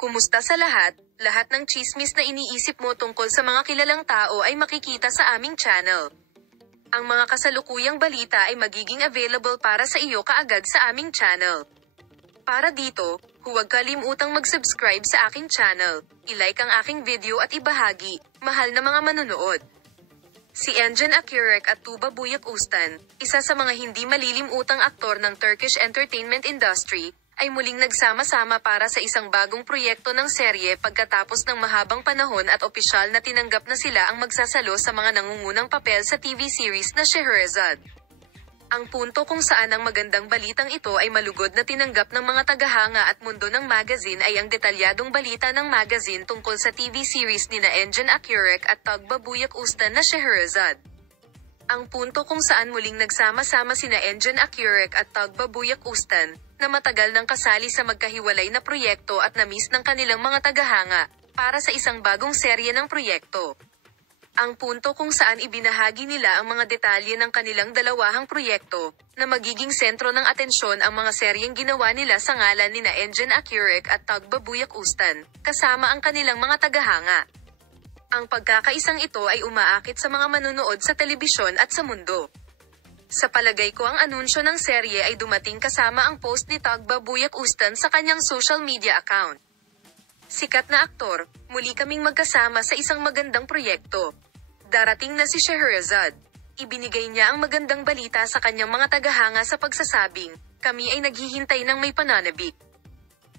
Kumusta sa lahat? Lahat ng chismis na iniisip mo tungkol sa mga kilalang tao ay makikita sa aming channel. Ang mga kasalukuyang balita ay magiging available para sa iyo kaagad sa aming channel. Para dito, huwag kalimutang mag-subscribe sa aking channel, i-like ang aking video at ibahagi, mahal na mga manonood. Si Engin Akyurek at Tuba Büyük Üstün, isa sa mga hindi malilimutang aktor ng Turkish entertainment industry, ay muling nagsama-sama para sa isang bagong proyekto ng serye pagkatapos ng mahabang panahon at opisyal na tinanggap na sila ang magsasalo sa mga nangungunang papel sa TV series na Scheherazade. Ang punto kung saan ang magandang balitang ito ay malugod na tinanggap ng mga tagahanga at mundo ng magazine ay ang detalyadong balita ng magazine tungkol sa TV series nina Engin Akyurek at Tuba Büyük Üstün na Scheherazade. Ang punto kung saan muling nagsama-sama sina Engin Akyurek at Tuba Büyük Üstün, na matagal nang kasali sa magkahiwalay na proyekto at na-miss ng kanilang mga tagahanga, para sa isang bagong serye ng proyekto. Ang punto kung saan ibinahagi nila ang mga detalye ng kanilang dalawahang proyekto, na magiging sentro ng atensyon ang mga seryeng ginawa nila sa ngalan nina Engin Akyurek at Tuba Büyük Üstün, kasama ang kanilang mga tagahanga. Ang pagkakaisang ito ay umaakit sa mga manunood sa telebisyon at sa mundo. Sa palagay ko ang anunsyo ng serye ay dumating kasama ang post ni Tuba Büyük Üstün sa kanyang social media account. Sikat na aktor, muli kaming magkasama sa isang magandang proyekto. Darating na si Scheherazade. Ibinigay niya ang magandang balita sa kanyang mga tagahanga sa pagsasabing, kami ay naghihintay ng may pananabik.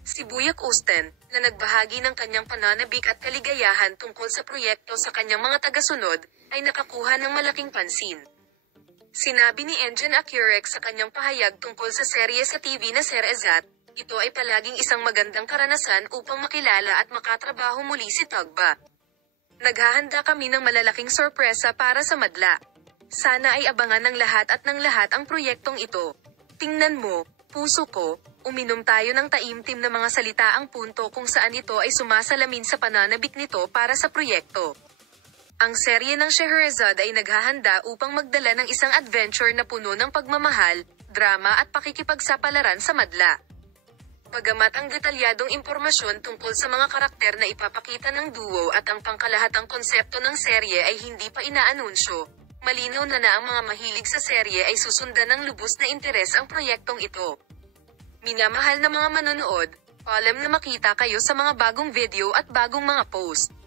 Si Büyük Üstün, na nagbahagi ng kanyang pananabik at kaligayahan tungkol sa proyekto sa kanyang mga tagasunod, ay nakakuha ng malaking pansin. Sinabi ni Engin Akyurek sa kanyang pahayag tungkol sa serye sa TV na Scheherazade, ito ay palaging isang magandang karanasan upang makilala at makatrabaho muli si Tuba. Naghahanda kami ng malalaking sorpresa para sa madla. Sana ay abangan ng lahat ang proyektong ito. Tingnan mo, puso ko, uminom tayo ng taimtim na mga salita ang punto kung saan ito ay sumasalamin sa pananabik nito para sa proyekto. Ang serye ng Scheherazade ay naghahanda upang magdala ng isang adventure na puno ng pagmamahal, drama at pakikipagsapalaran sa madla. Bagamat ang detalyadong impormasyon tungkol sa mga karakter na ipapakita ng duo at ang pangkalahatang konsepto ng serye ay hindi pa inaanunsyo, malinaw na ang mga mahilig sa serye ay susundan ng lubos na interes ang proyektong ito. Minamahal na mga manonood, paalam na makita kayo sa mga bagong video at bagong mga post.